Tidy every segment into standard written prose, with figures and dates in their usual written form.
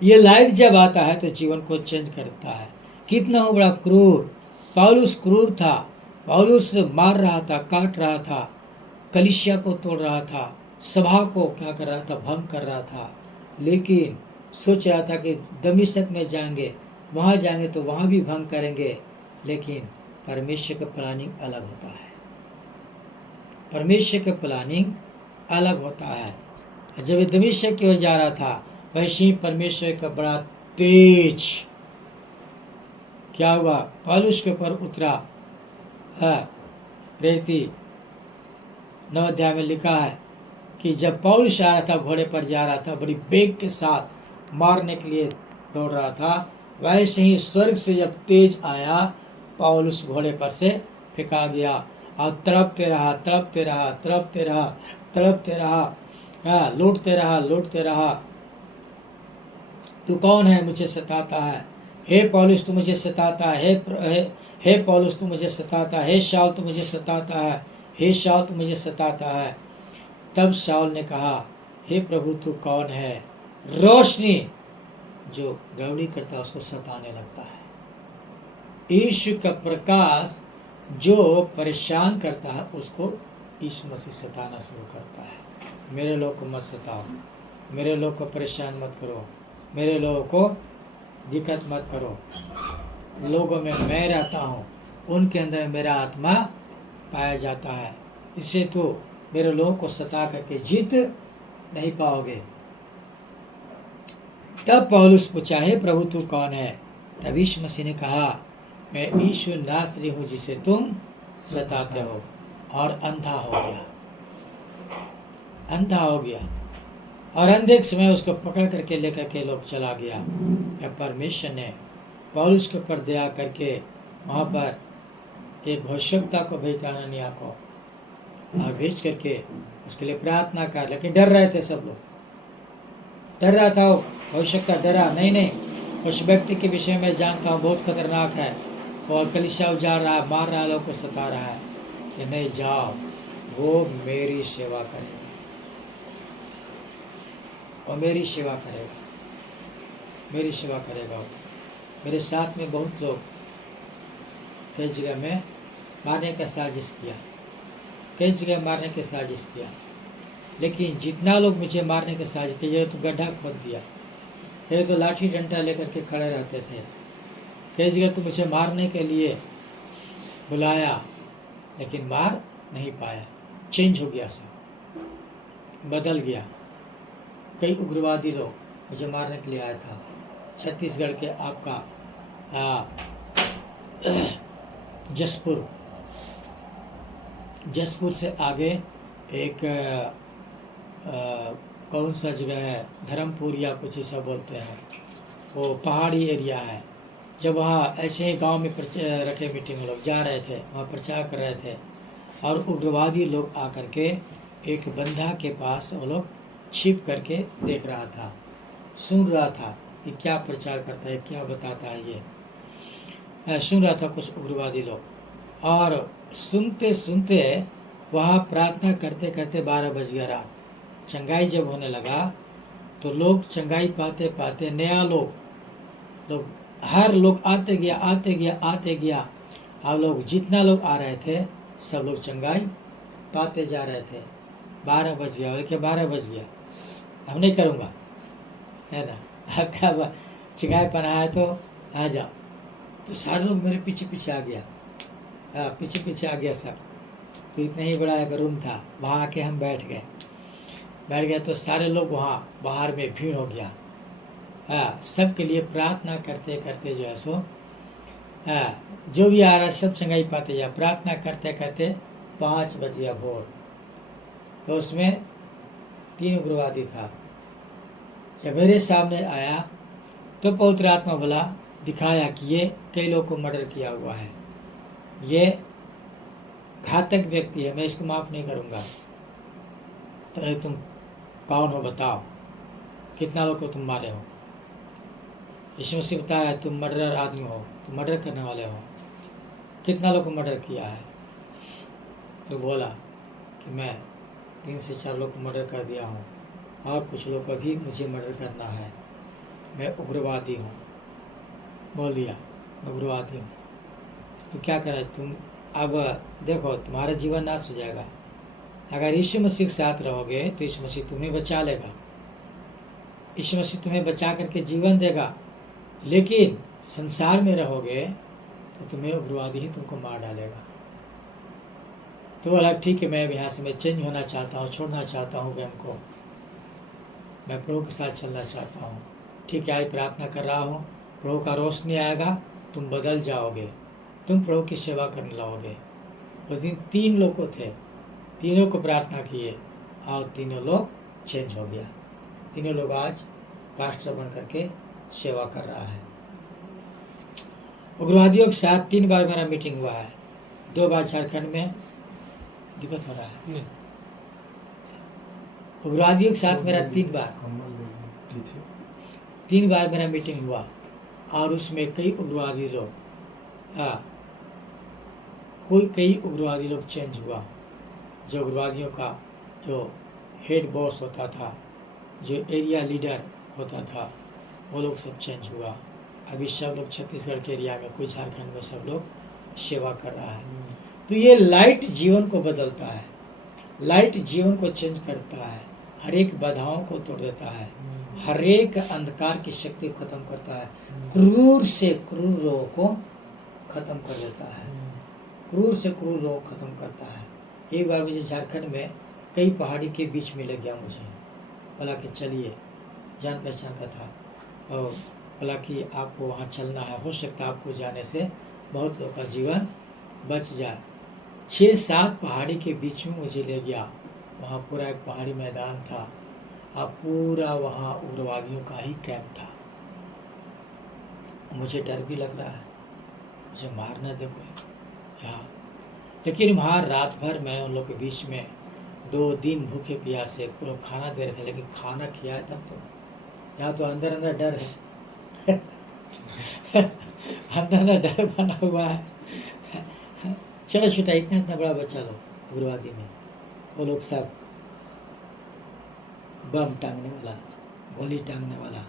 ये लाइट जब आता है तो जीवन को चेंज करता है। कितना हो बड़ा क्रूर पौलुस क्रूर था। पौलुस मार रहा था, काट रहा था, कलीसिया को तोड़ रहा था, सभा को क्या कर रहा था, भंग कर रहा था। लेकिन सोच रहा था कि दमिश्क में जाएंगे, वहाँ जाएंगे तो वहाँ भी भंग करेंगे। लेकिन परमेश्वर का प्लानिंग अलग होता है। परमेश्वर का प्लानिंग अलग होता है। जब ये दमिश्क की ओर जा रहा था, वैसे ही परमेश्वर का बड़ा तेज क्या हुआ, पौलुस के ऊपर उतरा है। प्रेरित 9 अध्याय में लिखा है कि जब पौलुस आ रहा था, घोड़े पर जा रहा था, बड़ी बेग के साथ मारने के लिए दौड़ रहा था, वैसे ही स्वर्ग से जब तेज आया, पौलुस घोड़े पर से फेंका गया और तड़पते रहा, तड़पते रहा, तड़पते रहा, तड़पते रहा, लौटते रहा, लौटते रहा। तू कौन है, मुझे सताता है? हे पौलुस तू मुझे सताता है, हे पौलुस तू मुझे सताता है, हे शाऊल तू मुझे सताता है, हे शाऊल तू मुझे सताता है। तब शाऊल ने कहा, हे प्रभु तू कौन है? रोशनी जो गड़बड़ी करता है उसको सताने लगता है। यीशु का प्रकाश जो परेशान करता है उसको यीशु मसीह सताना शुरू करता है। मेरे लोग को मत सताओ, मेरे लोग को परेशान मत करो, मेरे लोगों को दिक्कत मत करो। लोगों में मैं रहता हूँ, उनके अंदर मेरा आत्मा पाया जाता है, इससे तो मेरे लोगों को सता करके जीत नहीं पाओगे। तब पौलुस पूछा, हे प्रभु तू कौन है? तब यीशु मसीह ने कहा, मैं यीशु नासरी हूँ जिसे तुम सताते हो। और अंधा हो गया, अंधा हो गया। और अंधे के समय उसको पकड़ करके लेकर के लोग चला गया। या परमेश्वर ने पौलुस के ऊपर दया करके वहाँ पर एक भविष्यवक्ता को भेजा, हनन्याह को, और भेज करके उसके लिए प्रार्थना कर। लेकिन डर रहे थे सब लोग, डर रहा था वो भविष्यवक्ता, डरा नहीं, उस व्यक्ति के विषय में जानता हूँ बहुत खतरनाक है और कलीसिया उजाड़ रहा है, मार रहा है, लोग को सता रहा है। कि नहीं जाओ, वो मेरी सेवा करेगा, और मेरी सेवा करेगा, मेरी सेवा करेगा। मेरे साथ में बहुत लोग कई जगह में मारने का साजिश किया, कई जगह मारने की साजिश किया। लेकिन जितना लोग मुझे मारने की साजिश किए, तो गड्ढा खोद दिया, ये तो लाठी डंडा लेकर के खड़े रहते थे। कई जगह तो मुझे मारने के लिए बुलाया, लेकिन मार नहीं पाया। चेंज हो गया, सब बदल गया। कई उग्रवादी लोग मुझे मारने के लिए आया था। छत्तीसगढ़ के आपका जसपुर से आगे एक कौन सा जगह है, धर्मपुर या कुछ ऐसा बोलते हैं, वो पहाड़ी एरिया है। जब वहाँ ऐसे ही गांव में रखे मीटिंग में लोग जा रहे थे, वहाँ प्रचार कर रहे थे, और उग्रवादी लोग आकर के एक बंधा के पास वो लोग छिप करके देख रहा था, सुन रहा था कि क्या प्रचार करता है, क्या बताता है। ये सुन रहा था कुछ उग्रवादी लोग। और सुनते सुनते वहाँ प्रार्थना करते करते 12 बज गया रात। चंगाई जब होने लगा तो लोग चंगाई पाते पाते, नया लोग हर लोग आते गया। और लोग जितना लोग आ रहे थे सब लोग चंगाई पाते जा रहे थे। 12 बज गया, बोले कि 12 बज गया, अब नहीं करूँगा, है ना, अब चंगाई पना है तो आ जाओ। तो सारे लोग मेरे पीछे पीछे आ गया, पीछे आ गया सब। तो इतना ही बड़ा एक रूम था, वहाँ आके हम बैठ गए तो सारे लोग वहाँ बाहर में भीड़ हो गया। सबके लिए प्रार्थना करते करते जो है सो जो भी आ रहा है सब चंगाई पाते जा, प्रार्थना करते करते 5 बज गया भोर। तो उसमें 3 उग्रवादी था। जब मेरे सामने आया तो पवित्र आत्मा बोला, दिखाया कि ये कई लोगों को मर्डर किया हुआ है, ये घातक व्यक्ति है, मैं इसको माफ़ नहीं करूँगा। तो तुम कौन हो बताओ, कितना लोग को तुम मारे हो? यीशु मसीह बता रहा है तुम मर्डरर आदमी हो, तुम मर्डर करने वाले हो, कितना लोग को मर्डर किया है? तो बोला कि मैं 3 से 4 लोग को मर्डर कर दिया हूँ, और कुछ लोग का भी मुझे मर्डर करना है। मैं उग्रवादी हूँ, बोल दिया मैं उग्रवादी हूँ, तो क्या करें तुम? अब देखो तुम्हारा जीवन नाश हो जाएगा। अगर यीशु मसीह के साथ रहोगे तो यीशु मसीह तुम्हें बचा लेगा, यीशु मसीह तुम्हें बचा करके जीवन देगा। लेकिन संसार में रहोगे तो तुम्हें उग्रवादी ही तुमको मार डालेगा। तो बोला ठीक है, मैं यहाँ से मैं चेंज होना चाहता हूँ, छोड़ना चाहता हूँ गेम को, मैं प्रभु के साथ चलना चाहता हूँ। ठीक है, आज प्रार्थना कर रहा हूँ, प्रभु का रोशनी आएगा, तुम बदल जाओगे, तुम प्रभु की सेवा करने लगोगे। उस दिन 3 लोग थे, तीनों को प्रार्थना किए और तीनों लोग चेंज हो गया। तीनों लोग आज पास्टर बन करके सेवा कर रहा है। उग्रवादियों के साथ 3 बार मेरा मीटिंग हुआ है, 2 बार झारखंड में। दिक्कत हो रहा है। उग्रवादियों के साथ मेरा 3 बार मेरा मीटिंग हुआ और उसमें कई उग्रवादी लोग, कई उग्रवादी लोग चेंज हुआ। जो उग्रवादियों का जो हेड बॉस होता था, जो एरिया लीडर होता था, वो लोग सब चेंज हुआ। अभी सब लोग छत्तीसगढ़ के एरिया में, कोई झारखंड में, सब लोग सेवा कर रहा है। तो ये लाइट जीवन को बदलता है, लाइट जीवन को चेंज करता है, हर एक बाधाओं को तोड़ देता है, हर एक अंधकार की शक्ति को खत्म करता है, क्रूर से क्रूर लोगों को खत्म कर देता है, क्रूर से क्रूर लोग खत्म करता है। एक बार मुझे झारखंड में कई पहाड़ी के बीच में लग गया, मुझे बोला कि चलिए, जान पहचान का था, और बोला कि आपको वहाँ चलना है, हो सकता है आपको जाने से बहुत लोगों का जीवन बच जाए। 6-7 पहाड़ी के बीच में मुझे ले गया, वहाँ पूरा एक पहाड़ी मैदान था और पूरा वहाँ उग्रवादियों का ही कैंप था। मुझे डर भी लग रहा है, मुझे मारना दे कोई यहाँ। लेकिन वहाँ रात भर मैं उन लोग के बीच में 2 दिन भूखे प्यासे, वो लोग खाना दे रहे थे, लेकिन खाना खिया है तब तो। यहाँ तो अंदर अंदर डर है अंदर अंदर डर बना हुआ है। छोटा छोटा इतना बड़ा बच्चा लोग उग्रवादी में, वो लोग सब बम टांगने वाला, गोली टांगने वाला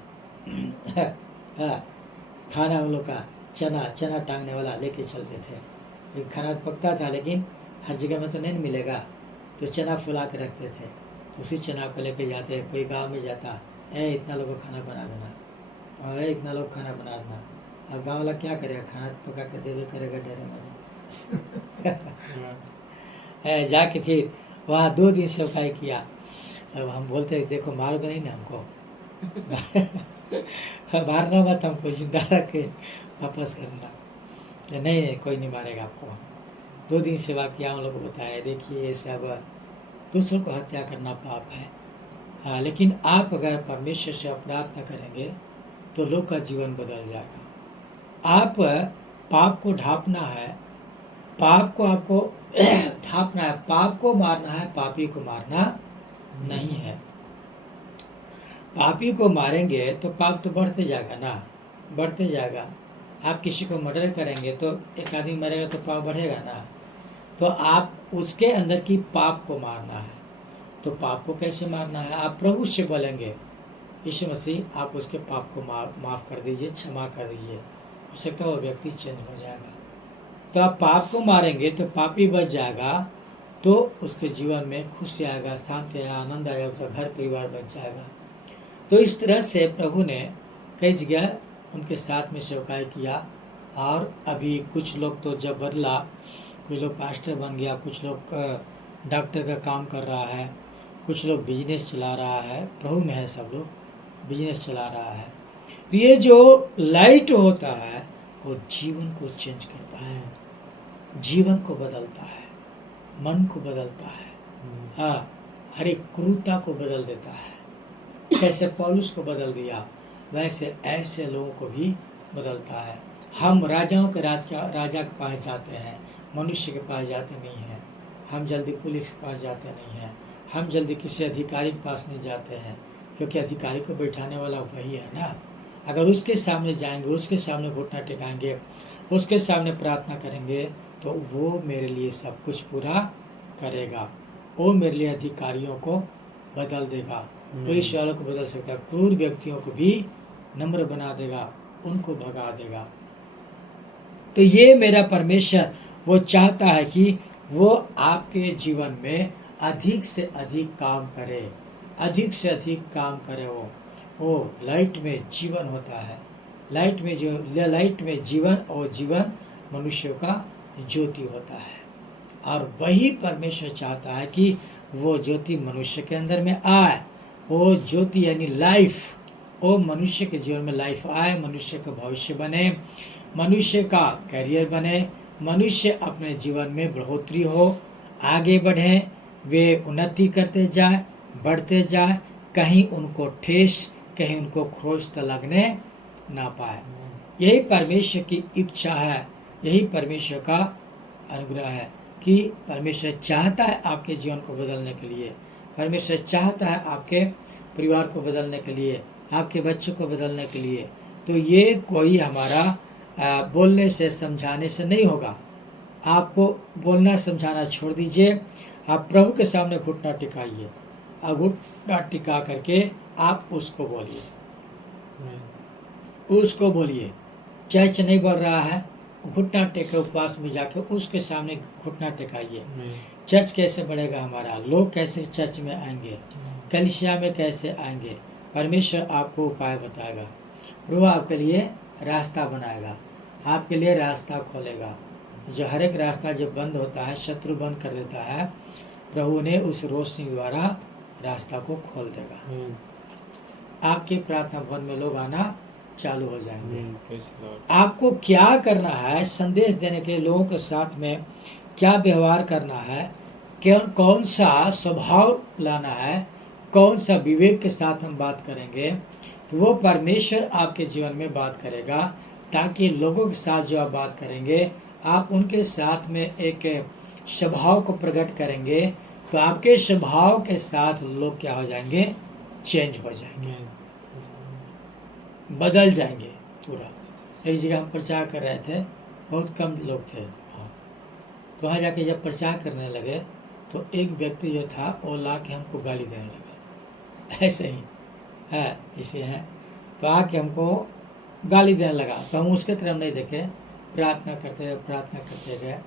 खाना उन लोग का चना टांगने वाला लेके चलते थे। खाना तो पकता था, लेकिन हर जगह में तो नहीं मिलेगा, तो चना फुला के रखते थे, उसी चना को लेके जाते। कोई गांव में जाता, इतना लोगों को खाना बना देना, और इतना लोग खाना बना देना। अब गाँव वाला क्या करेगा, खाना तो पका के देवे करेगा डरे मरे जाके फिर वहाँ 2 दिन सेवकाई किया। अब हम बोलते देखो मारोगे नहीं ना हमको मारना मत, हमको जिंदा रख के वापस करना। कि नहीं कोई नहीं मारेगा आपको। 2 दिन सेवा किया, उन लोगों को बताया देखिए ये सब दूसरों को हत्या करना पाप है। हाँ, लेकिन आप अगर परमेश्वर से अपराध न करेंगे तो लोग का जीवन बदल जाएगा। आप पाप को ढांपना है, पाप को आपको ढांपना है, पाप को मारना है, पापी को मारना नहीं है। पापी को मारेंगे तो पाप तो बढ़ते जाएगा ना, बढ़ते जाएगा। आप किसी को मर्डर करेंगे तो एक आदमी मरेगा तो पाप बढ़ेगा ना। तो आप उसके अंदर की पाप को मारना है। तो पाप को कैसे मारना है? आप प्रभु से बोलेंगे यीशु मसीह आप उसके पाप को माफ़ कर दीजिए, क्षमा कर दीजिए, हो सकता है वो व्यक्ति चेंज हो जाएगा। तो आप पाप को मारेंगे तो पापी बच जाएगा, तो उसके जीवन में खुशी आएगा, शांति आएगा, आनंद आएगा, उसका घर परिवार बच जाएगा। तो इस तरह से प्रभु ने कई जगह उनके साथ में सेवकाई किया। और अभी कुछ लोग तो जब बदला, कोई लोग पास्टर बन गया, कुछ लोग डॉक्टर का काम कर रहा है, कुछ लोग बिजनेस चला रहा है, प्रभु में है सब लोग, बिजनेस चला रहा है। तो ये जो लाइट होता है वो जीवन को चेंज करता है, जीवन को बदलता है, मन को बदलता है, हाँ, हर एक क्रूरता को बदल देता है। कैसे पौलुस को बदल दिया, वैसे ऐसे लोगों को भी बदलता है। हम राजाओं के राजा के पास जाते हैं, मनुष्य के पास जाते नहीं हैं। हम जल्दी पुलिस के पास जाते नहीं हैं, हम जल्दी किसी अधिकारी के पास नहीं जाते हैं, क्योंकि अधिकारी को बैठाने वाला वही है ना। अगर उसके सामने जाएंगे, उसके सामने घुटना टेकाएंगे, उसके सामने प्रार्थना करेंगे, तो वो मेरे लिए सब कुछ पूरा करेगा, वो मेरे लिए अधिकारियों को बदल देगा। पुलिस वालों को बदल सकता है, क्रूर व्यक्तियों को भी नम्र बना देगा, उनको भगा देगा। तो ये मेरा परमेश्वर वो चाहता है कि वो आपके जीवन में अधिक से अधिक काम करे, अधिक से अधिक काम करे। वो लाइट में जीवन होता है, लाइट में जीवन, और जीवन मनुष्य का ज्योति होता है। और वही परमेश्वर चाहता है कि वो ज्योति मनुष्य के अंदर में आए। वो ज्योति यानी लाइफ, वो मनुष्य के जीवन में लाइफ आए, मनुष्य का भविष्य बने, मनुष्य का करियर बने, मनुष्य अपने जीवन में बढ़ोतरी हो, आगे बढ़े, वे उन्नति करते जाए, बढ़ते जाए, कहीं उनको ठेस, कहीं उनको खरोच तो लगने ना पाए। यही परमेश्वर की इच्छा है, यही परमेश्वर का अनुग्रह है कि परमेश्वर चाहता है आपके जीवन को बदलने के लिए, परमेश्वर चाहता है आपके परिवार को बदलने के लिए, आपके बच्चों को बदलने के लिए। तो ये कोई हमारा बोलने से समझाने से नहीं होगा। आपको बोलना समझाना छोड़ दीजिए, आप प्रभु के सामने घुटना टिकाइए, और घुटना टिका करके आप उसको बोलिए, उसको बोलिए। चर्च नहीं बढ़ रहा है, घुटना टेके उपवास में जाके उसके सामने घुटना टिकाइए। चर्च कैसे बढ़ेगा हमारा, लोग कैसे चर्च में आएंगे, कलीसिया में कैसे आएंगे, परमेश्वर आपको उपाय बताएगा, प्रभु आपके लिए रास्ता बनाएगा, आपके लिए रास्ता खोलेगा। जो हर एक रास्ता जब बंद होता है, शत्रु बंद कर देता है, प्रभु ने उस रोशनी द्वारा रास्ता को खोल देगा। आपके प्रार्थना भवन में लोग आना चालू हो जाएंगे। आपको क्या करना है, संदेश देने के लिए लोगों के साथ में क्या व्यवहार करना है, कौन सा स्वभाव लाना है, कौन सा विवेक के साथ हम बात करेंगे, तो वो परमेश्वर आपके जीवन में बात करेगा, ताकि लोगों के साथ जो आप बात करेंगे, आप उनके साथ में एक स्वभाव को प्रकट करेंगे, तो आपके स्वभाव के साथ लोग क्या हो जाएंगे, चेंज हो जाएंगे, बदल जाएंगे पूरा। एक जगह हम प्रचार कर रहे थे, बहुत कम लोग थे, तो वहाँ जाके जब प्रचार करने लगे तो एक व्यक्ति जो था वो ला के हमको गाली देने लगा, ऐसे ही है इसे है, तो आके हमको गाली देने लगा। तो हम उसके तरफ नहीं देखे, प्रार्थना करते गए, प्रार्थना करते गए,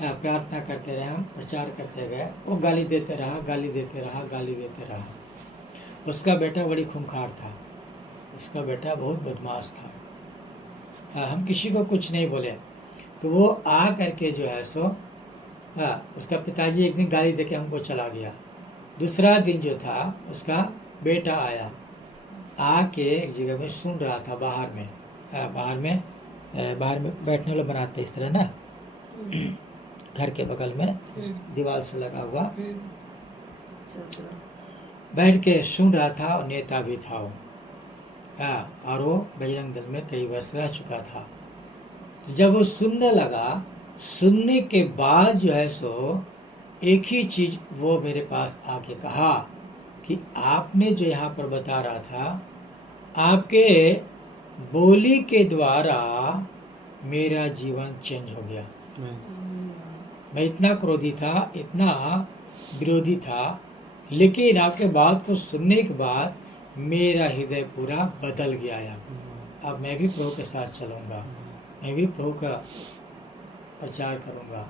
प्रार्थना करते रहे, हम प्रचार करते गए, वो गाली देते रहा, गाली देते रहा, गाली देते रहा। उसका बेटा बड़ी खूंखार था, उसका बेटा बहुत बदमाश था। हम किसी को कुछ नहीं बोले, तो वो आ करके जो है सो उसका पिताजी एक दिन गाली देके हमको चला गया। दूसरा दिन जो था उसका बेटा आया, आके एक जगह में सुन रहा था, बाहर में बैठने वाला बनाते इस तरह ना, घर के बगल में दीवार से लगा हुआ, बैठ के सुन रहा था, और नेता भी था वो, और वो बजरंग दल में कई वर्ष रह चुका था। जब वो सुनने लगा, सुनने के बाद जो है सो एक ही चीज वो मेरे पास आके कहा कि आपने जो यहाँ पर बता रहा था, आपके बोली के द्वारा मेरा जीवन चेंज हो गया। मैं इतना क्रोधी था, इतना विरोधी था, लेकिन आपके बात को सुनने के बाद मेरा हृदय पूरा बदल गया है। अब मैं भी प्रभु के साथ चलूँगा, मैं भी प्रभु का प्रचार करूँगा।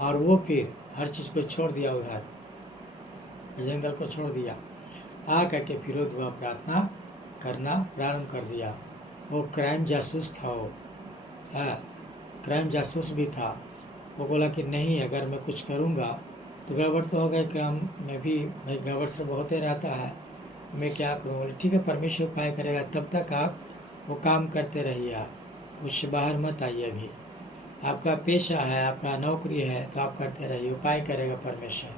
और वो फिर हर चीज़ को छोड़ दिया, उधर बजरंग दल को छोड़ दिया, आ करके फिर वो दुआ प्रार्थना करना प्रारंभ कर दिया। वो क्राइम जासूस था, वो क्राइम जासूस भी था। वो बोला कि नहीं, अगर मैं कुछ करूँगा तो गड़बड़ तो हो गए, क्राइम में भी भाई गड़बड़ से बहुत ही रहता है, मैं क्या करूँ। बोले ठीक है, परमेश्वर उपाय करेगा, तब तक आप वो काम करते रहिए, आप उससे बाहर मत आइए। अभी आपका पेशा है, आपका नौकरी है, तो आप करते रहिए, उपाय करेगा परमेश्वर।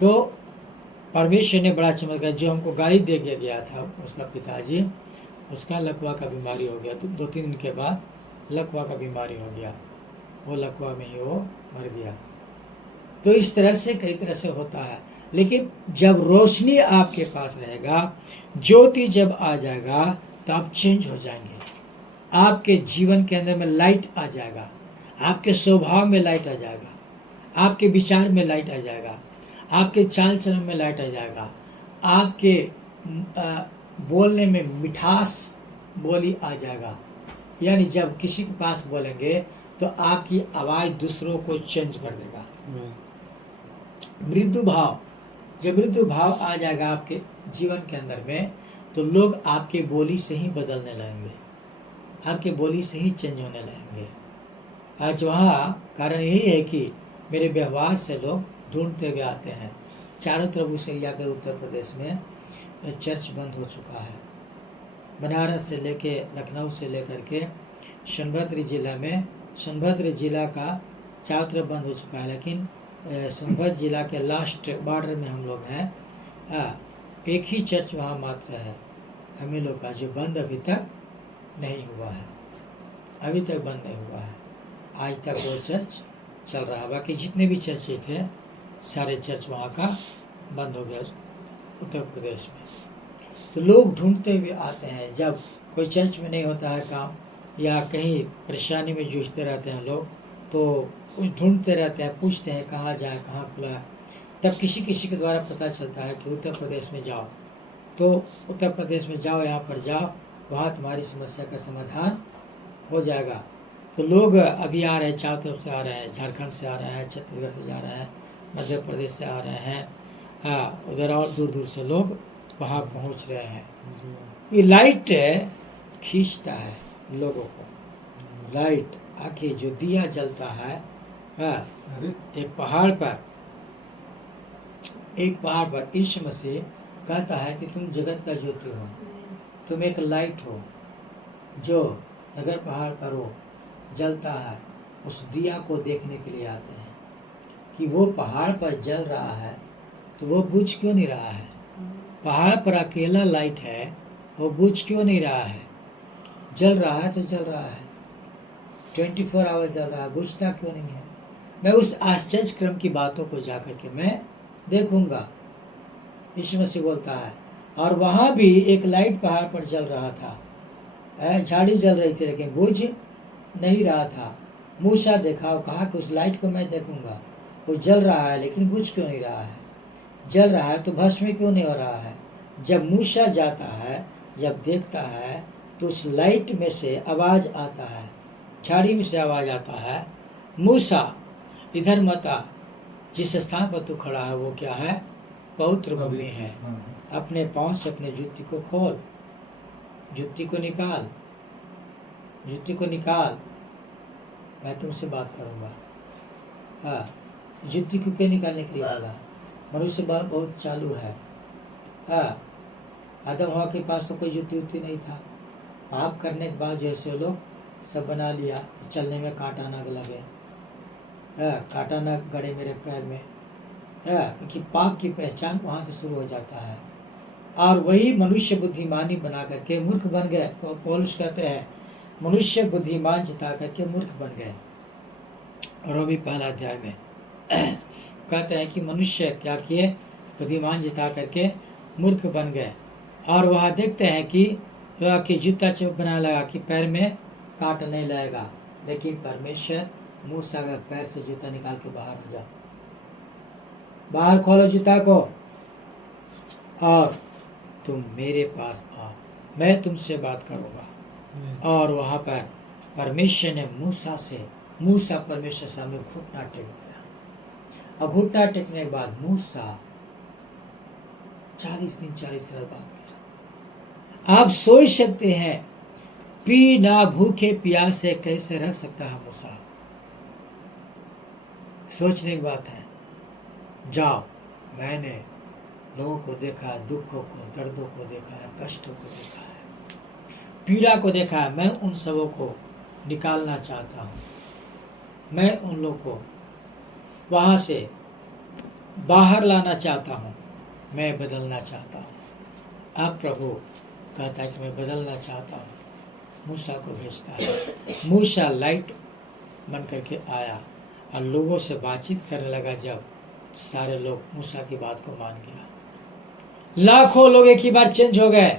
तो परमेश्वर ने बड़ा चमत्कार, जो हमको गाली दे के गया था उसका पिताजी, उसका लकवा का बीमारी हो गया। तो 2-3 दिन के बाद लकवा का बीमारी हो गया, वो लकवा में ही वो मर गया। तो इस तरह से कई तरह से होता है, लेकिन जब रोशनी आपके पास रहेगा, ज्योति जब आ जाएगा, तो आप चेंज हो जाएंगे। आपके जीवन के अंदर में लाइट आ जाएगा, आपके स्वभाव में लाइट आ जाएगा, आपके विचार में लाइट आ जाएगा, आपके चाल चलन में लाइट आ जाएगा, आपके बोलने में मिठास बोली आ जाएगा। यानी जब किसी के पास बोलेंगे तो आपकी आवाज़ दूसरों को चेंज कर देगा। मृदु भाव, जब मृदु भाव आ जाएगा आपके जीवन के अंदर में, तो लोग आपके बोली से ही बदलने लगेंगे, आपके बोली से ही चेंज होने लगेंगे। आज वहाँ कारण यही है कि मेरे व्यवहार से लोग ढूंढते हुए आते हैं। चारों तरफ उस एरिया के उत्तर प्रदेश में चर्च बंद हो चुका है। बनारस से लेके लखनऊ से लेकर के सोनभद्र जिला में, सोनभद्र जिला का चारों तरफ बंद हो चुका है, लेकिन सोनभद्र जिला के लास्ट बॉर्डर में हम लोग हैं। एक ही चर्च वहाँ मात्र है हमें लोग का, जो बंद अभी तक नहीं हुआ है, अभी तक बंद नहीं हुआ है। आज तक वो चर्च चल रहा है। बाकी जितने भी चर्च थे सारे चर्च वहाँ का बंद हो गया उत्तर प्रदेश में। तो लोग ढूंढते हुए आते हैं। जब कोई चर्च में नहीं होता है काम, या कहीं परेशानी में जूझते रहते हैं लोग, तो कुछ ढूंढते रहते हैं, पूछते हैं कहाँ जाए, कहाँ खुला है। तब किसी किसी के द्वारा पता चलता है कि उत्तर प्रदेश में जाओ, तो उत्तर प्रदेश में जाओ, यहाँ पर जाओ, वहाँ तुम्हारी समस्या का समाधान हो जाएगा। तो लोग अभी आ रहे हैं, चारों तरफ से आ रहे हैं, झारखंड से आ रहे हैं, छत्तीसगढ़ से जा रहे हैं, मध्य प्रदेश से आ रहे हैं, उधर और दूर दूर से लोग वहाँ पहुँच रहे हैं। ये लाइट खींचता है लोगों को। लाइट आके जो दिया जलता है एक पहाड़ पर यीशु मसीह कहता है कि तुम जगत का ज्योति हो, तुम एक लाइट हो जो अगर पहाड़ पर हो जलता है। उस दिया को देखने के लिए आते हैं कि वो पहाड़ पर जल रहा है तो वो बुझ क्यों नहीं रहा है। पहाड़ पर अकेला लाइट है, वो बुझ क्यों नहीं रहा है। जल रहा है तो जल रहा है, 24 आवर जल रहा है, बुझता क्यों नहीं है। मैं उस आश्चर्य क्रम की बातों को जाकर के मैं देखूंगा, यीशु मसीह बोलता है। और वहाँ भी एक लाइट पहाड़ पर जल रहा था, झाड़ी जल रही थी लेकिन बुझ नहीं रहा था। मूसा देखा और कहा कि उस लाइट को मैं देखूंगा, वो जल रहा है लेकिन बुझ क्यों नहीं रहा है। जल रहा है तो भस्म क्यों नहीं हो रहा है। जब मूसा जाता है, जब देखता है, तो उस लाइट में से आवाज़ आता है, झाड़ी में से आवाज़ आता है, मूसा इधर मत आ, जिस स्थान पर तू खड़ा है वो क्या है, पवित्र भूमि है। अपने पाँव से अपने जूती को खोल, जूती को निकाल, जूती को निकाल, मैं तुमसे बात करूँगा। हाँ, जूती को क्यों निकालने के लिए बोला। मनुष्य बहुत चालू है। हाँ, आदम हवा के पास तो कोई जूती उती नहीं था। पाप करने के बाद जैसे लोग सब बना लिया, चलने में कांटा न लगे, कांटा न गड़े मेरे पैर में, क्योंकि पाप की पहचान वहाँ से शुरू हो जाता है। और वही मनुष्य बुद्धिमानी बना करके मूर्ख बन गए। पौलुस कहते हैं मनुष्य बुद्धिमान जिता करके मूर्ख बन गए। और वो भी पहला अध्याय में कहते हैं कि मनुष्य क्या किए, बुद्धिमान जिता करके मूर्ख बन गए। और वहाँ देखते हैं कि जूता चुप बना लगा कि पैर में कांट नहीं लगेगा, लेकिन परमेश्वर मूसा का पैर से जूता निकाल के बाहर आ जाओ, बाहर खोलो जूता को और तुम मेरे पास आओ, मैं तुमसे बात करूँगा। और वहाँ पर परमेश्वर ने मूसा परमेश्वर सामने घुटना टेक दिया। और घुटना टेकने के बाद मूसा 40 दिन 40 रात बाद गया। आप सोच सकते हैं पी ना भूखे प्यासे कैसे रह सकता है मूसा। सोचने की बात है। जाओ, मैंने लोगों को देखा है, दुखों को, दर्दों को देखा है, कष्टों को देखा है, पीड़ा को देखा है। मैं उन सबों को निकालना चाहता हूँ। मैं उन लोगों को वहाँ से बाहर लाना चाहता हूँ। मैं बदलना चाहता हूँ। अब प्रभु कहता है कि मैं बदलना चाहता हूँ। मूसा को भेजता है। मूसा लाइट बन करके आया और लोगों से बातचीत करने लगा। जब सारे लोग मूसा की बात को मान गया। लाखों लोग एक ही बार चेंज हो गए।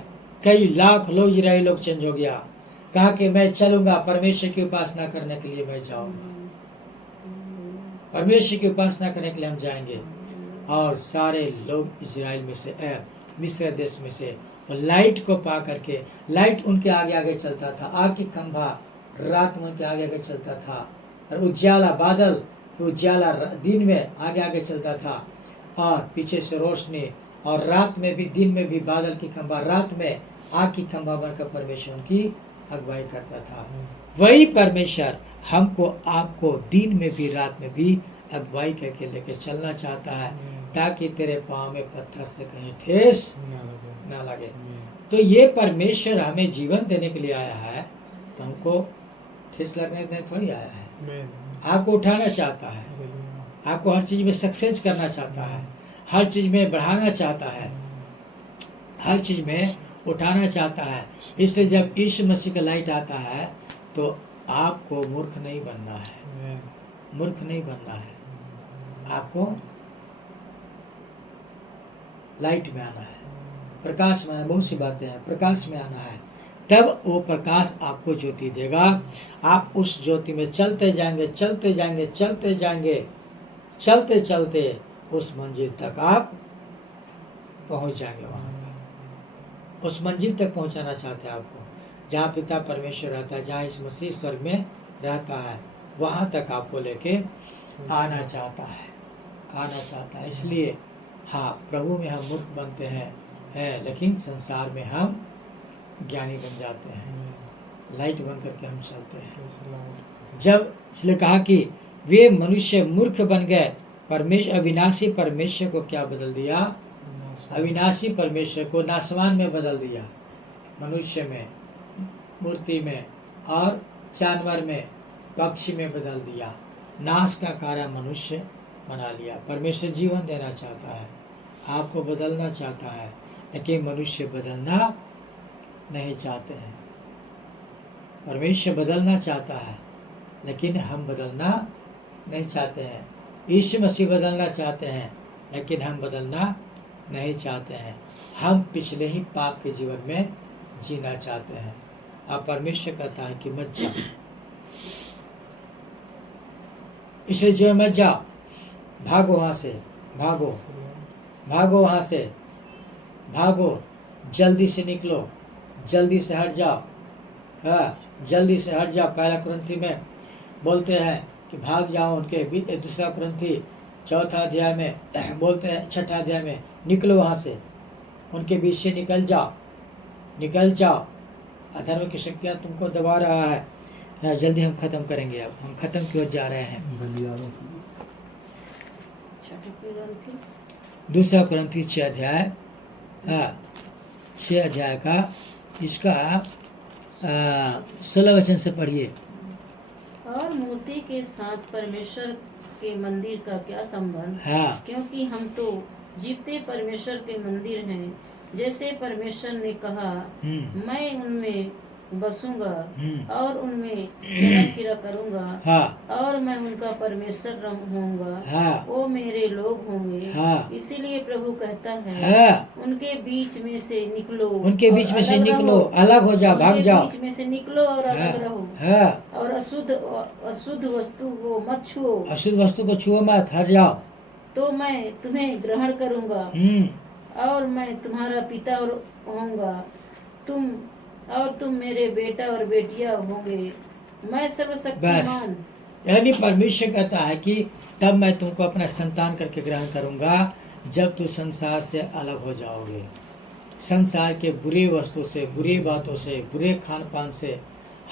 कई लाख लोग इजराइली लोग चेंज हो गया। कहा कि मैं चलूंगा, परमेश्वर की उपासना करने के लिए मैं जाऊंगा, परमेश्वर की उपासना करने के लिए हम जाएंगे। और सारे लोग इजराइल में से, मिस्र देश में से और लाइट को पा करके, लाइट उनके आगे आगे चलता था, आग की खंभा रात में उनके आगे आगे चलता था, और उज्याला बादल कि उज्याला दिन में आगे आगे चलता था, और पीछे से रोशनी, और रात में भी, दिन में भी बादल की खंभा, रात में आग की खंभा बनकर परमेश्वर उनकी अगुवाई करता था। वही परमेश्वर हमको आपको दिन में भी रात में भी अगुवाई करके लेके चलना चाहता है, ताकि तेरे पाँव में पत्थर से कहीं ठेस ना लगे। तो ये परमेश्वर हमें जीवन देने के लिए आया है, तो हमको ठेस लगने देने थोड़ी आया है। आपको उठाना चाहता है, आपको हर चीज में सक्सेस करना चाहता है, हर चीज में बढ़ाना चाहता है, हर चीज में उठाना चाहता है। इसलिए जब यीशु मसीह का लाइट आता है तो आपको मूर्ख नहीं बनना है, मूर्ख नहीं बनना है, आपको लाइट में आना है, प्रकाश में आना। बहुत सी बातें हैं, प्रकाश में आना है, तब वो प्रकाश आपको ज्योति देगा। आप उस ज्योति में चलते जाएंगे, चलते जाएंगे, चलते जाएंगे, चलते चलते उस मंजिल तक आप पहुंच जाएंगे। वहां पर उस मंजिल तक पहुंचाना चाहते हैं आपको, जहाँ पिता परमेश्वर रहता है, जहाँ इस मसीह स्वर्ग में रहता है, वहां तक आपको लेके आना चाहता है, आना चाहता है। इसलिए हाँ, प्रभु में हम मूर्ख बनते हैं, लेकिन संसार में हम ज्ञानी बन जाते हैं, लाइट बन करके हम चलते हैं। जब इसलिए कहा कि वे मनुष्य मूर्ख बन गए, परमेश्वर अविनाशी परमेश्वर को क्या बदल दिया? अविनाशी परमेश्वर को नासवान में बदल दिया। मनुष्य में, मूर्ति में और जानवर में, पक्षी में बदल दिया। नाश का कारण मनुष्य बना लिया। परमेश्वर जीवन देना चाहता है, आपको बदलना चाहता है, लेकिन मनुष्य बदलना नहीं चाहते हैं। परमेश्वर बदलना चाहता है, लेकिन हम बदलना नहीं चाहते हैं। यीशु मसीह बदलना चाहते हैं, लेकिन हम बदलना नहीं चाहते हैं। हम पिछले ही पाप के जीवन में जीना चाहते हैं। अब परमेश्वर कहता है कि मत जाओ, पिछले जीवन मत जाओ, भागो वहां से, भागो, भागो वहां से, भागो, जल्दी से निकलो, जल्दी से हट जाओ, हाँ, जल्दी से हट जाओ। पहला कुरिन्थी में बोलते हैं कि भाग जाओ उनके बीच। दूसरा कुरिन्थी चौथा अध्याय में बोलते हैं, छठा अध्याय में, निकलो वहाँ से, उनके बीच से निकल जाओ, निकल जाओ। अधर्म की शक्तियाँ तुमको दबा रहा है। जल्दी हम खत्म करेंगे, अब हम खत्म की ओर जा रहे हैं। दूसरा कुरिन्थी 6 अध्याय, 6 अध्याय का इसका 16 वचन से पढ़िए। और मूर्ति के साथ परमेश्वर के मंदिर का क्या संबंध? हाँ। क्योंकि हम तो जीवते परमेश्वर के मंदिर हैं। जैसे परमेश्वर ने कहा, मैं उनमें बसूंगा और उनमें चला फिरा करूंगा, हाँ। और मैं उनका परमेश्वर होऊंगा, हाँ। वो मेरे लोग होंगे। हाँ। इसीलिए प्रभु कहता है, हाँ। उनके बीच में से निकलो, उनके बीच में से निकलो, अलग हो जाओ, भाग जाओ, बीच में से निकलो और अलग रहो। हाँ। और अशुद्ध वस्तु को मत छुओ, अशुद्ध वस्तु को छुओ मत, हट जाओ, तो मैं तुम्हें ग्रहण करूंगा और मैं तुम्हारा पिता होऊंगा, तुम मेरे बेटा और बेटियां होंगे। मैं सर्वशक्तिमान। यानी परमेश्वर कहता है कि तब मैं तुमको अपना संतान करके ग्रहण करूंगा, जब तू संसार से अलग हो जाओगे, संसार के बुरे वस्तु से, बुरी बातों से, बुरे खान पान से,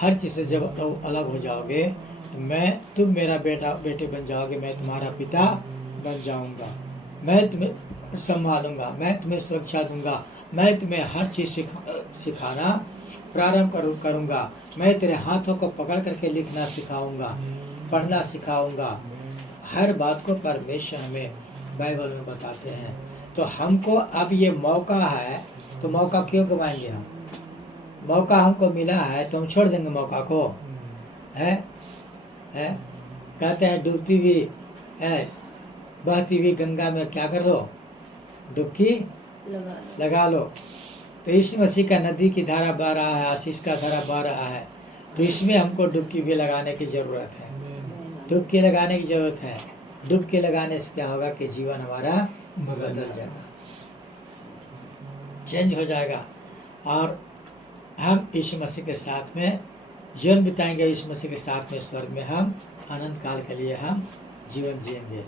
हर चीज से जब अलग हो जाओगे, तो तुम मेरा बेटे बन जाओगे, मैं तुम्हारा पिता बन जाऊंगा, मैं तुम्हें संभालूंगा, मैं तुम्हें सुरक्षा दूंगा, मैं तुम्हें हर चीज सिखाना प्रारंभ करूंगा, मैं तेरे हाथों को पकड़ करके लिखना सिखाऊंगा, पढ़ना सिखाऊंगा। हर बात को परमेश्वर हमें बाइबल में बताते हैं। तो हमको अब ये मौका है, तो मौका क्यों गवाएंगे हम? मौका हमको मिला है तो हम छोड़ देंगे मौका को? है कहते हैं डूबती हुई बहती हुई गंगा में क्या कर लो? डुबकी लगा लो। तो यीशु मसीह का नदी की धारा बह रहा है, आशीष का धारा बह रहा है, तो इसमें हमको डुबकी भी लगाने की जरूरत है, डुबकी लगाने की जरूरत है। डुबकी लगाने से क्या होगा कि जीवन हमारा बदल जाएगा, चेंज हो जाएगा। और हम यीशु मसीह के साथ में जीवन बिताएंगे। यीशु मसीह के साथ में स्वर्ग में हम अनंत काल के लिए हम जीवन जिएंगे।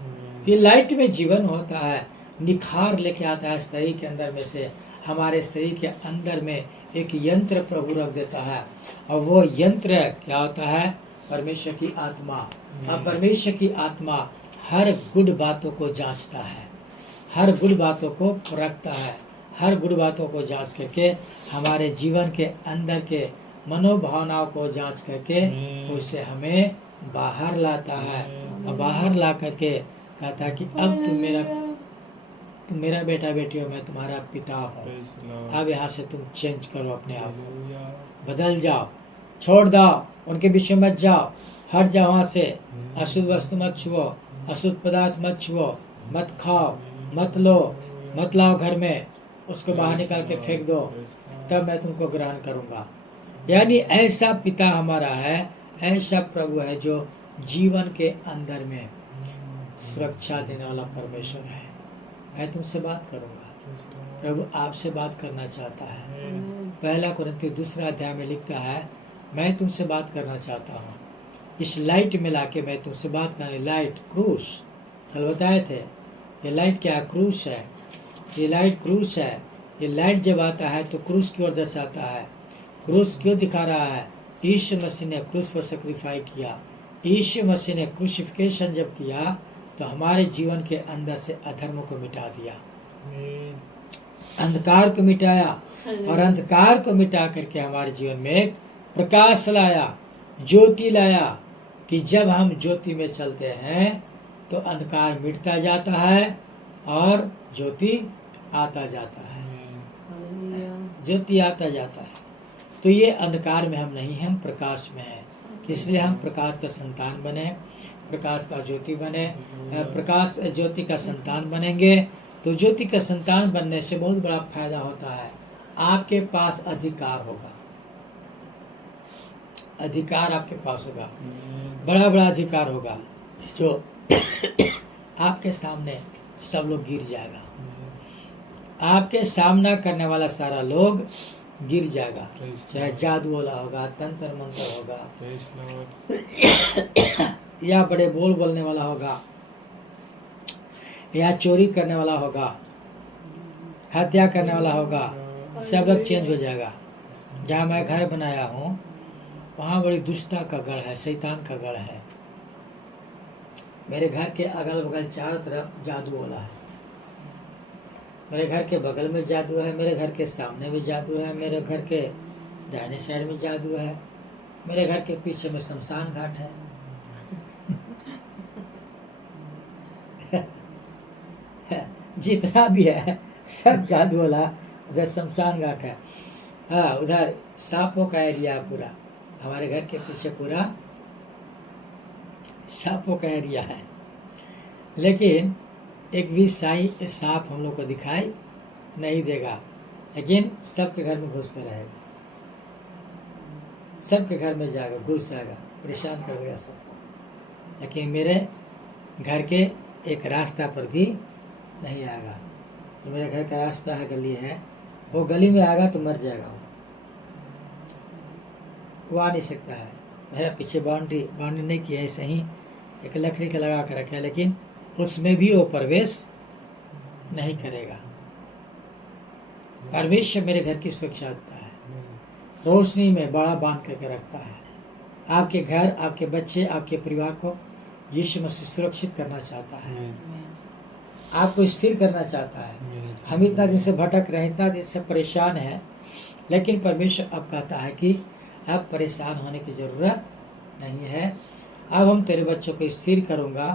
तो ये लाइट में जीवन होता है, निखार लेके आता है शरीर के अंदर में से। हमारे शरीर के अंदर में एक यंत्र प्रभु रख देता है, और वो यंत्र क्या होता है? परमेश्वर की आत्मा। अब परमेश्वर की आत्मा हर गुड बातों को जांचता है, हर गुड बातों को परखता है, हर गुड बातों को जांच करके हमारे जीवन के अंदर के मनोभावनाओं को जांच करके उससे हमें बाहर लाता है, और बाहर ला करके कहता है कि अब तुम मेरा बेटा बेटी हो, मैं तुम्हारा पिता हूँ। अब यहाँ से तुम चेंज करो अपने आप को, बदल जाओ, छोड़ दो, उनके बीच में मत जाओ, हट जाओ वहाँ से। अशुद्ध वस्तु मत छुओ, अशुद्ध पदार्थ मत छुओ, मत खाओ, मत लो, मत लाओ घर में, उसको बाहर निकाल के फेंक दो, तब मैं तुमको ग्रहण करूँगा। यानी ऐसा पिता हमारा है, ऐसा प्रभु है जो जीवन के अंदर में सुरक्षा देने वाला परमेश्वर है। मैं तुमसे बात करूँगा, प्रभु आपसे बात करना चाहता है। पहला कुरिन्थियों 2 अध्याय में लिखता है, मैं तुमसे बात करना चाहता हूँ। इस लाइट में लाके मैं तुमसे बात कर, लाइट क्रूस, कल बताए थे ये लाइट क्या है? क्रूस है। ये लाइट क्रूस है। ये लाइट जब आता है तो क्रूस की ओर दर्शाता है। क्रूस क्यों दिखा रहा है? यीशु मसीह ने क्रूस पर सेक्रीफाई किया। यीशु मसीह ने क्रूसिफिकेशन जब किया तो हमारे जीवन के अंदर से अधर्म को मिटा दिया, अंधकार को मिटाया, और अंधकार को मिटा करके हमारे जीवन में एक प्रकाश लाया, ज्योति लाया, कि जब हम ज्योति में चलते हैं तो अंधकार मिटता जाता है और ज्योति आता जाता है, ज्योति आता जाता है। तो ये अंधकार में हम नहीं, हम प्रकाश में हैं। इसलिए हम प्रकाश का संतान बने, प्रकाश का ज्योति बने। प्रकाश ज्योति का संतान बनेंगे तो ज्योति का संतान बनने से बहुत बड़ा फायदा होता है। आपके पास अधिकार होगा, अधिकार आपके पास होगा, बड़ा बड़ा अधिकार होगा, जो आपके सामने सब लोग गिर जाएगा। आपके सामना करने वाला सारा लोग गिर जाएगा, चाहे जादू वाला होगा, तंत्र मंत्र होगा, या बड़े बोल बोलने वाला होगा, या चोरी करने वाला होगा, हत्या करने वाला होगा, सब लोग चेंज हो जाएगा। जहाँ मैं घर बनाया हूँ वहाँ बड़ी दुष्टता का गढ़ है, शैतान का गढ़ है। मेरे घर के अगल बगल चारों तरफ जादू वाला है। मेरे घर के बगल में जादू है, मेरे घर के सामने भी जादू है, मेरे घर के दाहिने साइड में जादू है, मेरे घर के पीछे में शमशान घाट है। जितना भी है सब जादू वाला। उधर शमशान घाट है, हाँ, उधर सांपों का एरिया पूरा। हमारे घर के पीछे पूरा सांपों का एरिया है। लेकिन एक भी सांप हम लोग को दिखाई नहीं देगा, लेकिन सबके घर में घुसता रहेगा, सबके घर में जाएगा, घुस जाएगा, परेशान कर देगा सबको। लेकिन मेरे घर के एक रास्ता पर भी नहीं आएगा। जो मेरे घर का रास्ता है, गली है, वो गली में आएगा तो मर जाएगा, वो आ नहीं सकता है। मेरा पीछे बाउंड्री नहीं की है, ऐसे ही एक लकड़ी का लगा कर रखा है, लेकिन उसमें भी वो प्रवेश नहीं करेगा। परमेश्वर मेरे घर की सुरक्षा रखता है, रोशनी में बड़ा बांध करके रखता है। आपके घर, आपके बच्चे, आपके परिवार को यीशु मसीह सुरक्षित करना चाहता है, आपको स्थिर करना चाहता है। हम इतना दिन से भटक रहे हैं, इतना दिन से परेशान हैं, लेकिन परमेश्वर अब कहता है कि अब परेशान होने की ज़रूरत नहीं है। अब हम तेरे बच्चों को स्थिर करूँगा,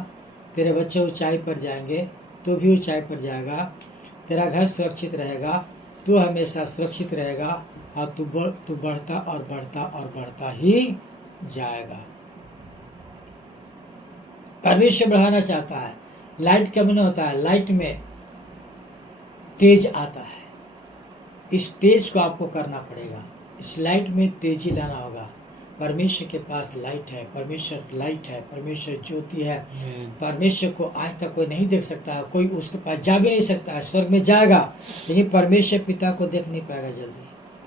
तेरे बच्चे ऊंचाई पर जाएंगे, तू भी ऊंचाई पर जाएगा, तेरा घर सुरक्षित रहेगा, तू हमेशा सुरक्षित रहेगा, और तू बढ़ता और बढ़ता और बढ़ता ही जाएगा। परमेश्वर बढ़ाना चाहता है। लाइट कब नहीं होता है? लाइट में तेज आता है। इस तेज को आपको करना पड़ेगा, इस लाइट में तेजी लाना होगा। परमेश्वर के पास लाइट है, परमेश्वर लाइट है, परमेश्वर ज्योति है। परमेश्वर को आज तक कोई नहीं देख सकता है, कोई उसके पास जा भी नहीं सकता है। स्वर्ग में जाएगा लेकिन परमेश्वर पिता को देख नहीं पाएगा जल्दी।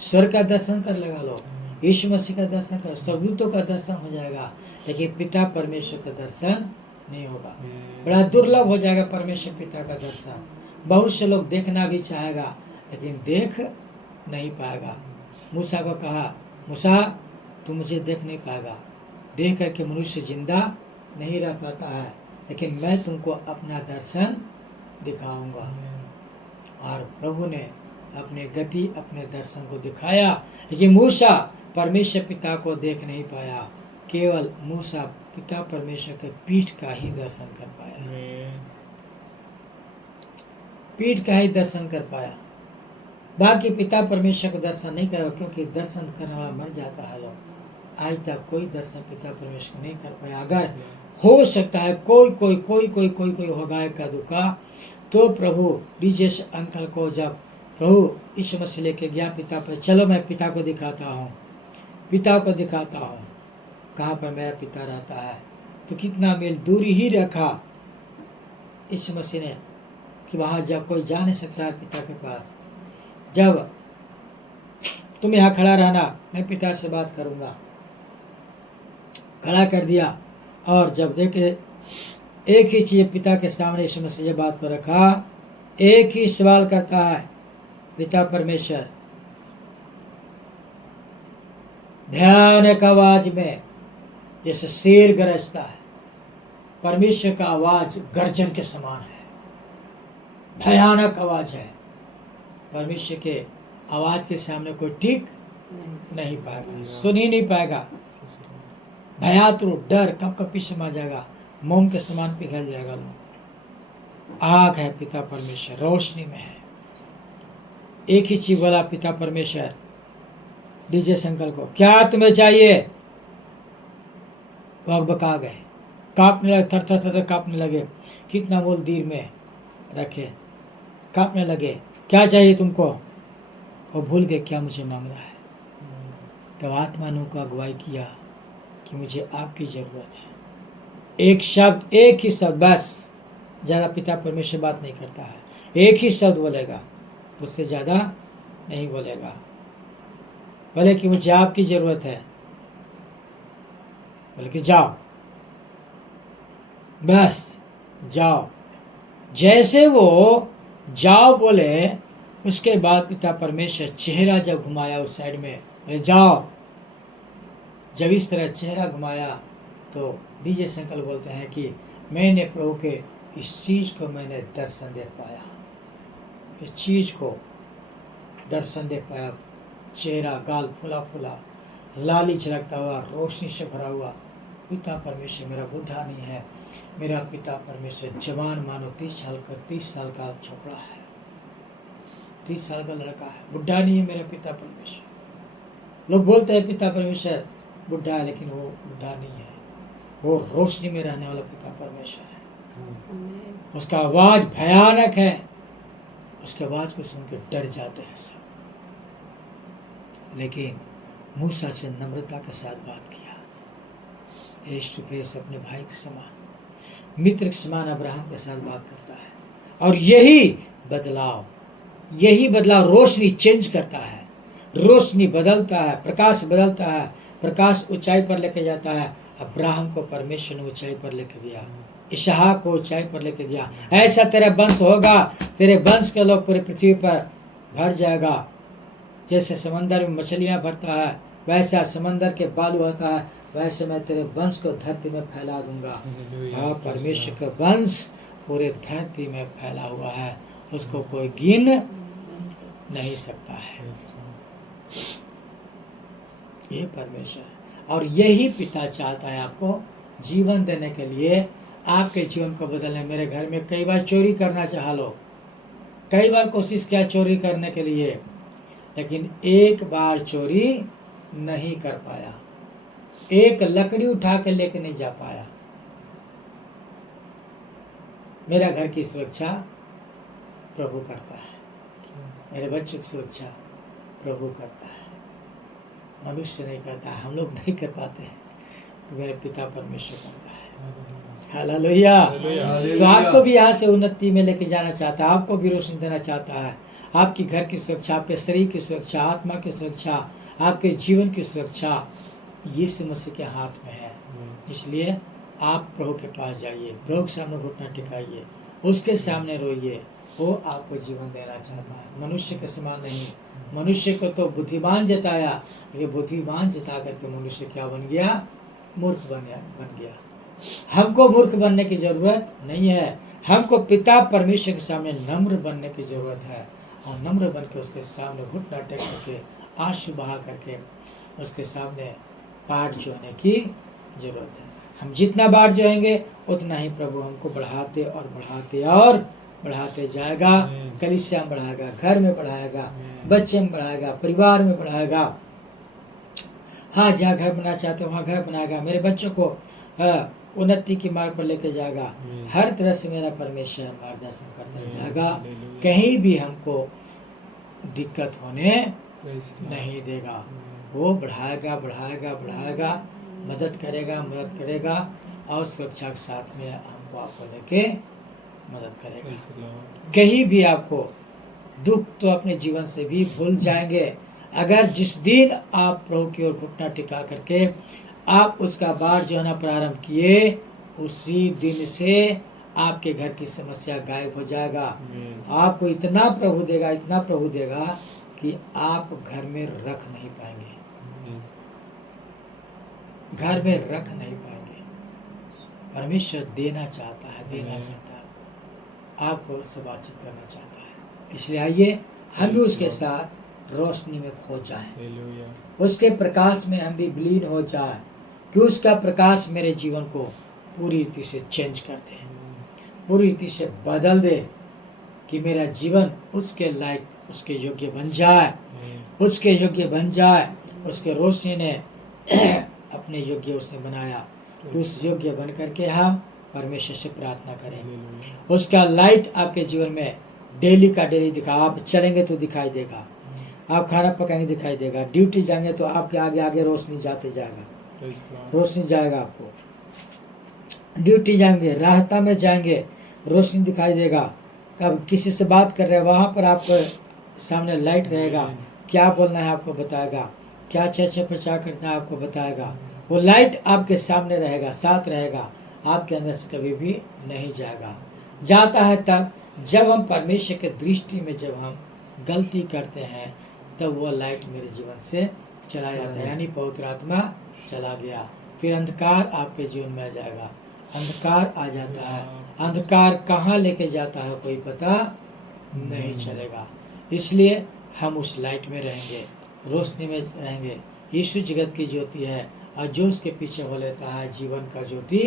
स्वर्ग का दर्शन कर लगा लो, यीशु मसीह का दर्शन कर, स्वर्गदूतों का दर्शन हो जाएगा, लेकिन पिता परमेश्वर का दर्शन नहीं होगा। बड़ा दुर्लभ हो जाएगा परमेश्वर पिता का दर्शन। बहुत से लोग देखना भी चाहेगा लेकिन देख नहीं पाएगा। मूसा को कहा, मूसा तू मुझे देख नहीं पाएगा, देख करके मनुष्य जिंदा नहीं रह पाता है, लेकिन मैं तुमको अपना दर्शन दिखाऊंगा। और प्रभु ने अपने गति अपने दर्शन को दिखाया, लेकिन मूसा परमेश्वर पिता को देख नहीं पाया, केवल मूसा पिता परमेश्वर के पीठ का ही दर्शन कर पाया, पीठ का ही दर्शन कर पाया। बाकी पिता परमेश्वर को दर्शन नहीं करा, क्योंकि दर्शन करने वाला मर जाता है। लोग आज तक कोई दर्शन पिता परमेश्वर को नहीं कर पाया। अगर हो सकता है कोई होगा एक का दुका, तो प्रभु डीजे अंकल को जब प्रभु यीशु मसीह लेके गया पिता पर, चलो मैं पिता को दिखाता हूँ, पिता को दिखाता हूँ कहाँ पर मेरा पिता रहता है, तो कितना मील दूरी ही रखा यीशु मसीह ने कि वहाँ जब कोई जा नहीं सकता है पिता के पास, जब तुम यहाँ खड़ा रहना, मैं पिता से बात करूँगा, खड़ा कर दिया। और जब देखे एक ही चीज पिता के सामने यीशु मसीह ने बात को रखा, एक ही सवाल करता है पिता परमेश्वर, भयानक आवाज में, जैसे शेर गरजता है। परमेश्वर का आवाज गर्जन के समान है, भयानक आवाज है। परमेश्वर के आवाज के सामने कोई टिक नहीं पाएगा, सुन ही नहीं पाएगा। भयातुर डर कब कभी समा जाएगा, मोम के समान पिघल जाएगा। आग है पिता परमेश्वर, रोशनी में है। एक ही चीज बोला पिता परमेश्वर डीजे शंकर को, क्या तुम्हें चाहिए? वो बका गए, कांपने लगे, थर थर थर कांपने लगे। कितना बोल दीर में रखे, कांपने लगे, क्या चाहिए तुमको? वो भूल गए क्या मुझे मांगना है। तब आत्माओं को अगुवाई किया कि मुझे आपकी जरूरत है। एक शब्द, एक ही शब्द बस, ज़्यादा पिता परमेश्वर बात नहीं करता है, एक ही शब्द बोलेगा, उससे ज़्यादा नहीं बोलेगा। बोले कि मुझे आपकी ज़रूरत है, बोले कि जाओ, बस जाओ। जैसे वो जाओ बोले, उसके बाद पिता परमेश्वर चेहरा जब घुमाया उस साइड में, बोले जाओ। जब इस तरह चेहरा घुमाया तो डीजे शंकर बोलते हैं कि मैंने प्रभु के इस चीज़ को मैंने दर्शन देख पाया, इस चीज़ को दर्शन देख पाया। चेहरा गाल फूला फूला, लाली झलकता हुआ, रोशनी से भरा हुआ। पिता परमेश्वर मेरा बुढ़ा नहीं है, मेरा पिता परमेश्वर जवान, मानो 30 साल का छोकरा है, 30 साल का लड़का है, बुढ़ा नहीं है मेरा पिता परमेश्वर। लोग बोलते हैं पिता परमेश्वर बुढ़ा है, लेकिन वो बुढ़ा नहीं है, वो रोशनी में रहने वाला पिता परमेश्वर है। उसका आवाज भयानक है, उसके आवाज को सुन के डर जाते हैं सब। लेकिन मूसा से नम्रता के साथ बात किया, फेस टू फेस, अपने भाई के समान, मित्र के समान अब्राहम के साथ बात करता है। और यही बदलाव रोशनी चेंज करता है, रोशनी बदलता है, प्रकाश बदलता है, प्रकाश ऊंचाई पर लेके जाता है। अब्राहम को परमेश्वर ने ऊंचाई पर लेके दिया, इसहाक को ऊंचाई पर लेके दिया। ऐसा तेरा वंश होगा, तेरे वंश के लोग पूरे पृथ्वी पर भर जाएगा। जैसे समंदर में मछलियां भरता है, वैसा समंदर के बालू होता है, वैसे मैं तेरे वंश को धरती में फैला दूंगा। और परमेश्वर का वंश पूरे धरती में फैला हुआ है, उसको कोई गिन नहीं सकता है। ये परमेश्वर है, और यही पिता चाहता है आपको जीवन देने के लिए, आपके जीवन को बदलने। मेरे घर में कई बार चोरी करना चाह लो, कई बार कोशिश किया चोरी करने के लिए, लेकिन एक बार चोरी नहीं कर पाया, एक लकड़ी उठा के लेके नहीं जा पाया। मेरा घर की सुरक्षा प्रभु करता है, मेरे बच्चों की सुरक्षा प्रभु करता है, मनुष्य नहीं करता है। हम लोग नहीं कर पाते हैं, मेरे पिता परमेश्वर करता है। हालेलुया। तो आपको भी यहाँ से उन्नति में लेके जाना चाहता है, आपको भी रोशनी देना चाहता है, आपकी घर की सुरक्षा, आपके शरीर की सुरक्षा, आत्मा की सुरक्षा, आपके जीवन की सुरक्षा यीशु मसीह के हाथ में है। इसलिए आप प्रभु के पास जाइए, प्रभु के सामने घुटना टिकाइए, उसके सामने रोइए। वो आपको जीवन देना चाहता है, मनुष्य के समान नहीं। मनुष्य को तो बुद्धिमान जताया, लेकिन बुद्धिमान जता करके मनुष्य क्या बन गया? मूर्ख बन गया। हमको मूर्ख बनने की जरूरत नहीं है, हमको पिता परमेश्वर के सामने नम्र बनने की जरूरत है, और नम्र बन के उसके सामने घुटना टेक करके आंसू बहा करके उसके सामने बाट जोहने की जरूरत है। हम जितना बाट जोएंगे उतना ही प्रभु हमको बढ़ाते और बढ़ाते और बढ़ाते जाएगा। कलीसिया में बढ़ाएगा, घर में बढ़ाएगा, बच्चे में बढ़ाएगा, परिवार में बढ़ाएगा। हाँ, जहाँ घर बनाना चाहते हो वहाँ घर बनाएगा, मेरे बच्चों को उन्नति की मार्ग पर लेके जाएगा। हर तरह से मेरा परमेश्वर मार्गदर्शन करता जाएगा, कहीं भी हमको दिक्कत होने नहीं देगा। वो बढ़ाएगा बढ़ाएगा बढ़ाएगा, मदद करेगा और सुरक्षा के साथ में हमको आपको लेके मदद करेगा। कहीं भी आपको दुख तो अपने जीवन से भी भूल जाएंगे। अगर जिस दिन आप प्रभु की ओर घुटना टिका करके आप उसका बार जो है ना प्रारंभ किए, उसी दिन से आपके घर की समस्या गायब हो जाएगा। आपको इतना प्रभु देगा कि आप घर में रख नहीं पाएंगे, घर में रख नहीं पाएंगे। परमेश्वर देना चाहता है, आपको उससे बातचीत करना चाहता है। इसलिए आइए हम भी उसके साथ रोशनी में खो जाएं, उसके प्रकाश में हम भी विलीन हो जाएं, कि उसका प्रकाश मेरे जीवन को पूरी रीति से चेंज कर दे, पूरी रीति से बदल दे, कि मेरा जीवन उसके लायक, उसके योग्य बन जाए, उसके योग्य बन जाए। उसके रोशनी ने अपने योग्य उसने बनाया, तो उस योग्य बन करके हम परमेश्वर से प्रार्थना करें। उसका लाइट आपके जीवन में डेली का डेली दिखा। आप चलेंगे तो दिखाई देगा, आप खाना पकाएंगे दिखाई देगा, ड्यूटी जाएंगे तो आपके आगे आगे रोशनी जाते जाएगा, रोशनी जाएगा। आपको ड्यूटी जाएंगे, रास्ता में जाएंगे, रोशनी दिखाई देगा। कब किसी से बात कर रहे हैं वहाँ पर आपको सामने लाइट रहेगा, क्या बोलना है आपको बताएगा, क्या चर्चा प्रचार करना है आपको बताएगा। वो लाइट आपके सामने रहेगा, साथ रहेगा, आपके अंदर से कभी भी नहीं जाता है तब जब हम परमेश्वर के दृष्टि में जब हम गलती करते हैं, तब वो लाइट मेरे जीवन से चला जाता है, यानी पवित्र आत्मा चला गया। फिर अंधकार आपके जीवन में आ जाएगा, अंधकार आ जाता है। अंधकार कहाँ लेके जाता है कोई पता नहीं चलेगा। इसलिए हम उस लाइट में रहेंगे, रोशनी में रहेंगे। यीशु जगत की ज्योति है, और जो उसके पीछे हो लेता है जीवन का ज्योति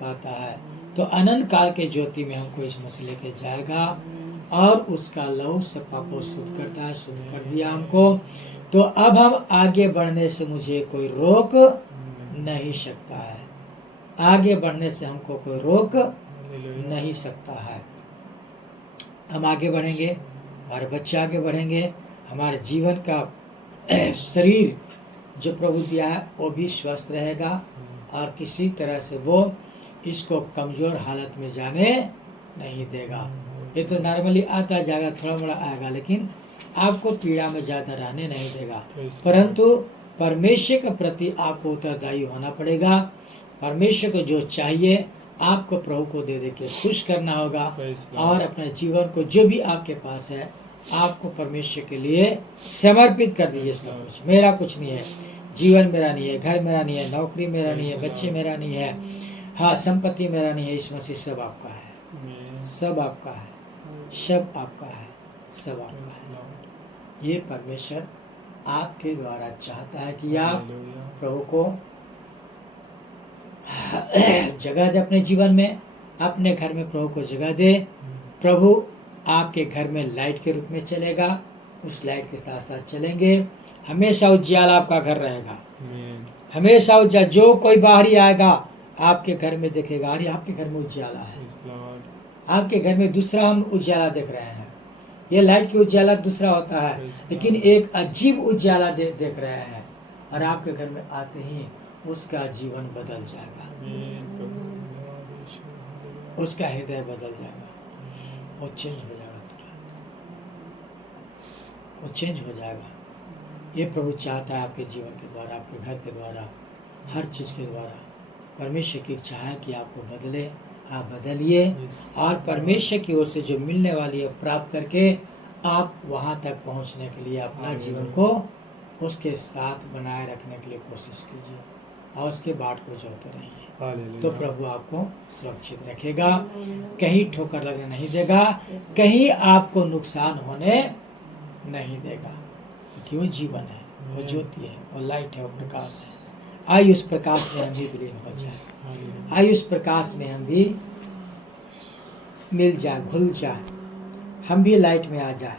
पाता है। तो अनंत काल के ज्योति में हमको इस मसीह लेके जाएगा, और उसका लहू सब पापों शुद्ध करता है, शुद्ध कर दिया हमको। तो अब हम आगे बढ़ने से मुझे कोई रोक नहीं सकता है, आगे बढ़ने से हमको कोई रोक नहीं सकता है। हम आगे बढ़ेंगे, हमारे बच्चे आगे बढ़ेंगे, हमारे जीवन का शरीर जो प्रभु दिया है वो भी स्वस्थ रहेगा, और किसी तरह से वो इसको कमजोर हालत में जाने नहीं देगा। ये तो नॉर्मली आता जाएगा, थोड़ा बड़ा आएगा, लेकिन आपको पीड़ा में ज़्यादा रहने नहीं देगा। परंतु परमेश्वर के प्रति आपको उत्तरदायी होना पड़ेगा। परमेश्वर को जो चाहिए आपको प्रभु को दे दे के खुश करना होगा, और अपने जीवन को जो भी आपके पास है आपको परमेश्वर के लिए समर्पित कर दीजिए। सब कुछ मेरा कुछ नहीं है, जीवन मेरा नहीं है, घर मेरा नहीं है, नौकरी मेरा नहीं है, बच्चे मेरा नहीं है, हाँ संपत्ति मेरा नहीं है, इस मसीह सब आपका है, सब आपका है, सब आपका है, सब आपका है। ये परमेश्वर आपके द्वारा चाहता है कि आप प्रभु को जगह दे अपने जीवन में, अपने घर में प्रभु को जगह दे। प्रभु आपके घर में लाइट के रूप में चलेगा, उस लाइट के साथ साथ चलेंगे। हमेशा उज्याला आपका घर रहेगा, हमेशा उज्याला। जो कोई बाहरी आएगा आपके घर में देखेगा, अरे आपके घर में उज्याला है, आपके घर में दूसरा हम उज्याला देख रहे हैं। ये लाइट की उज्याला दूसरा होता है, लेकिन एक अजीब उज्याला देख रहे हैं, और आपके घर में आते ही उसका जीवन बदल जाएगा, उसका हृदय बदल जाएगा, वो चेंज हो जाएगा तुरंत। वो चेंज हो जाएगा। ये प्रभु चाहता है आपके जीवन के द्वारा, आपके घर के द्वारा, हर चीज़ के द्वारा। परमेश्वर की इच्छा है कि आपको बदले, आप बदलिए और परमेश्वर की ओर से जो मिलने वाली है प्राप्त करके आप वहाँ तक पहुँचने के लिए अपना जीवन को उसके साथ बनाए रखने के लिए कोशिश कीजिए और उसके बाट को जोते रहिए, तो प्रभु आपको सुरक्षित रखेगा, कहीं ठोकर लगने नहीं देगा, कहीं आपको नुकसान होने नहीं देगा। क्यों जीवन है, वो ज्योति है, वो लाइट है, वो प्रकाश है। आइए उस प्रकाश में हम भी विलीन हो जाए, आइए उस प्रकाश में हम भी मिल जाए, घुल जाए, हम भी लाइट में आ जाए।